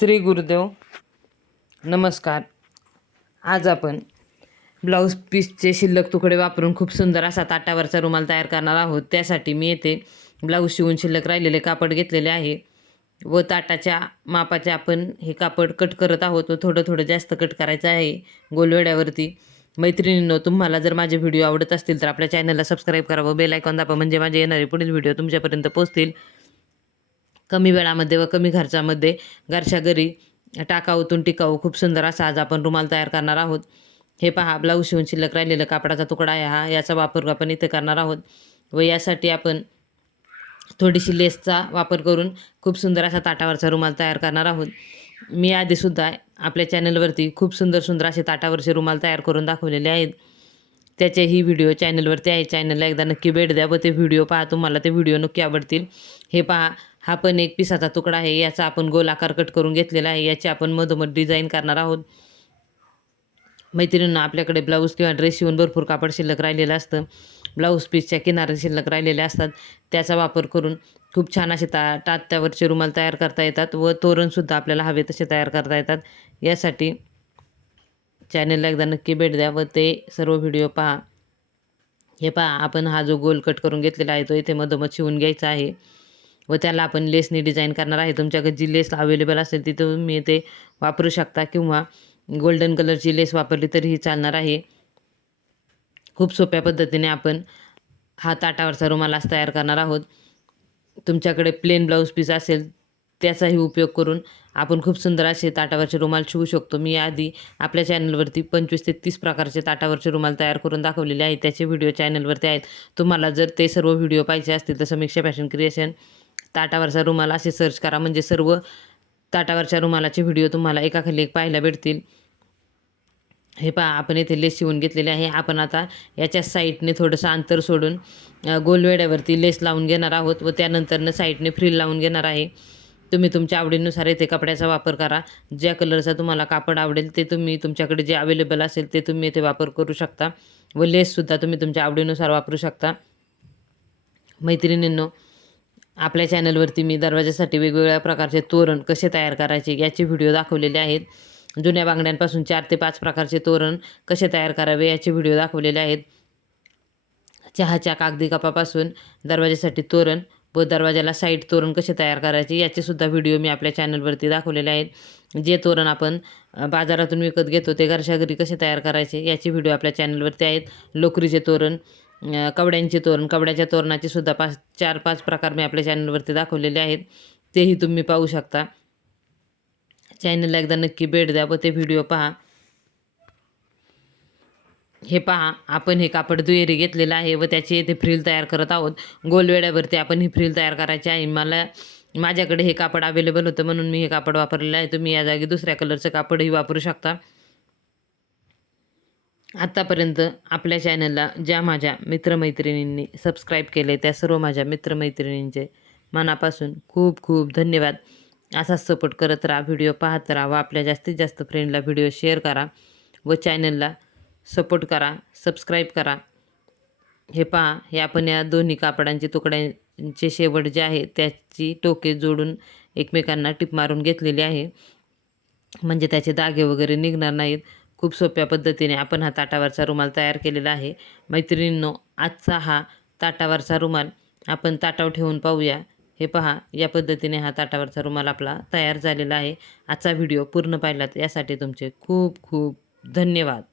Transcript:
श्री गुरुदेव नमस्कार. आज आपण ब्लाऊज पीसचे शिल्लक तुकडे वापरून खूप सुंदर असा ताटावरचा रुमाल तयार करणार आहोत. त्यासाठी मी येथे ब्लाऊज शिवून शिल्लक राहिलेले कापड घेतलेले आहे व ताटाच्या मापाचे आपण हे कापड कट करत आहोत व थोडं थोडं जास्त कट करायचं आहे गोलवेड्यावरती. मैत्रिणींनो तुम्हाला जर माझे व्हिडिओ आवडत असतील तर आपल्या चॅनलला सबस्क्राईब करा व बेल आयकॉन दाबा म्हणजे माझे येणारे पुढील व्हिडिओ तुमच्यापर्यंत पोहोचतील. कमी वेळामध्ये व कमी खर्चामध्ये घरच्या घरी टाकाऊतून टिकाऊ खूप सुंदर असा आज आपण रुमाल तयार करणार आहोत. हे पहा ब्लाऊज शिवून शिल्लक राहिलेला कापडाचा तुकडा आहे हा याचा वापर आपण इथे करणार आहोत. व यासाठी आपण थोडीशी लेसचा वापर करून खूप सुंदर असा ताटावरचा रुमाल तयार करणार आहोत. मी आधीसुद्धा आपल्या चॅनलवरती खूप सुंदर सुंदर असे ताटावरचे रुमाल तयार करून दाखवलेले आहेत. त्याचेही व्हिडिओ चॅनलवरती आहे. चॅनलला एकदा नक्की भेट द्या व ते व्हिडिओ पहा तुम्हाला ते व्हिडिओ नक्की आवडतील. हे पहा हा पण एक पिसाचा तुकडा आहे याचा आपण गोल आकार कट करून घेतलेला आहे याची आपण मधोमध डिझाईन करणार आहोत. मैत्रिणींना आपल्याकडे ब्लाऊज किंवा ड्रेस शिवून भरपूर कापड शिल्लक राहिलेलं असतं. ब्लाऊज पीसच्या किनारे शिल्लक राहिलेले असतात. त्याचा वापर करून खूप छान असे ता टात्यावरचे रुमाल तयार करता येतात व तोरणसुद्धा आपल्याला हवे तसे तयार करता येतात. यासाठी चॅनलला एकदा नक्की भेट द्या व ते सर्व व्हिडिओ पहा. हे पहा आपण हा जो गोल कट करून घेतलेला आहे तो इथे मधोमध शिवून घ्यायचा आहे. व त्याला आपण लेसने डिझाईन करणार आहे. तुमच्याकडे जी लेस अवेलेबल असेल ती तुम्ही ते वापरू शकता किंवा गोल्डन कलरची लेस वापरली तरीही चालणार आहे. खूप सोप्या पद्धतीने आपण हा ताटावरचा रुमाल तयार करणार आहोत. तुमच्याकडे प्लेन ब्लाऊज पीस असेल त्याचाही उपयोग करून आपण खूप सुंदर असे ताटावरचे रुमाल शिवू शकतो. मी आधी आपल्या चॅनलवरती पंचवीस ते तीस प्रकारचे ताटावरचे रुमाल तयार करून दाखवलेले आहेत. त्याचे व्हिडिओ चॅनलवरती आहेत. तुम्हाला जर ते सर्व व्हिडिओ पाहिजे असतील तर समीक्षा फॅशन क्रिएशन ताटावरचा रुमाल असे सर्च करा. म्हणजे सर्व ताटावरच्या रुमालाचे व्हिडिओ तुम्हाला एकाखाली एक पाहायला भेटतील. हे पहा आपण येथे लेस शिवून घेतलेले आहे. आपण आता याच्या साईडने थोडंसं अंतर सोडून गोलवेड्यावरती लेस लावून घेणार आहोत व त्यानंतरनं साईडने फ्रील लावून घेणार आहे. तुम्ही तुमच्या आवडीनुसार येथे कपड्याचा वापर करा. ज्या कलरचा तुम्हाला कापड आवडेल ते तुम्ही तुमच्याकडे जे अवेलेबल असेल ते तुम्ही येथे वापर करू शकता. व लेससुद्धा तुम्ही तुमच्या आवडीनुसार वापरू शकता. मैत्रिणींनो आपल्या चॅनलवरती मी दरवाजासाठी वेगवेगळ्या प्रकारचे तोरण कसे तयार करायचे याचे व्हिडिओ दाखवलेले आहेत. जुन्या बांगड्यांपासून चार ते पाच प्रकारचे तोरण कसे तयार करावे याचे व्हिडिओ दाखवलेले आहेत. चहाच्या कागदी कपापासून दरवाजासाठी तोरण व दरवाजाला साईड तोरण कसे तयार करायचे याचेसुद्धा व्हिडिओ मी आपल्या चॅनलवरती दाखवलेले आहेत. जे तोरण आपण बाजारातून विकत घेतो ते घरच्या घरी कसे तयार करायचे याचे व्हिडिओ आपल्या चॅनलवरती आहेत. लोकरीचे तोरण कवड्यांचे तोरण कवड्याच्या तोरणाचे सुद्धा पाच चार पाच प्रकार मी आपल्या चॅनलवरती दाखवलेले आहेत. तेही तुम्ही पाहू शकता. चॅनलला एकदा नक्की भेट द्या व ते व्हिडिओ पहा. हे पहा आपण हे कापड दुहेरी घेतलेलं आहे व त्याची येथे फ्रील तयार करत आहोत. गोलवेड्यावरती आपण ही फ्रील तयार करायची आहे. मला माझ्याकडे हे कापड अवेलेबल होतं म्हणून मी हे कापड वापरलेलं आहे. तुम्ही या जागी दुसऱ्या कलरचं कापडही वापरू शकता. आत्तापर्यंत आपल्या चॅनलला ज्या माझ्या मित्रमैत्रिणींनी सबस्क्राईब केले त्या सर्व माझ्या मित्रमैत्रिणींचे मनापासून खूप खूप धन्यवाद. असाच सपोर्ट करत राहा व्हिडिओ पाहत राहा व आपल्या जास्तीत जास्त फ्रेंडला व्हिडिओ शेअर करा व चॅनलला सपोर्ट करा सबस्क्राईब करा. हे पहा हे आपण या दोन्ही कापडांचे तुकड्यांचे शेवट जे आहे त्याची टोके जोडून एकमेकांना टिप मारून घेतलेली आहे. म्हणजे त्याचे दागे वगैरे निघणार नाहीत. खूप सोप्या पद्धतीने आपण हा ताटावरचा रुमाल तयार केलेला आहे. मैत्रिणींनो आजचा हा ताटावरचा रुमाल आपण ताटावर ठेवून पाहूया. हे पहा या पद्धतीने हा ताटावरचा रुमाल आपला तयार झालेला आहे. आजचा व्हिडिओ पूर्ण पाहिलात यासाठी तुमचे खूप खूप धन्यवाद.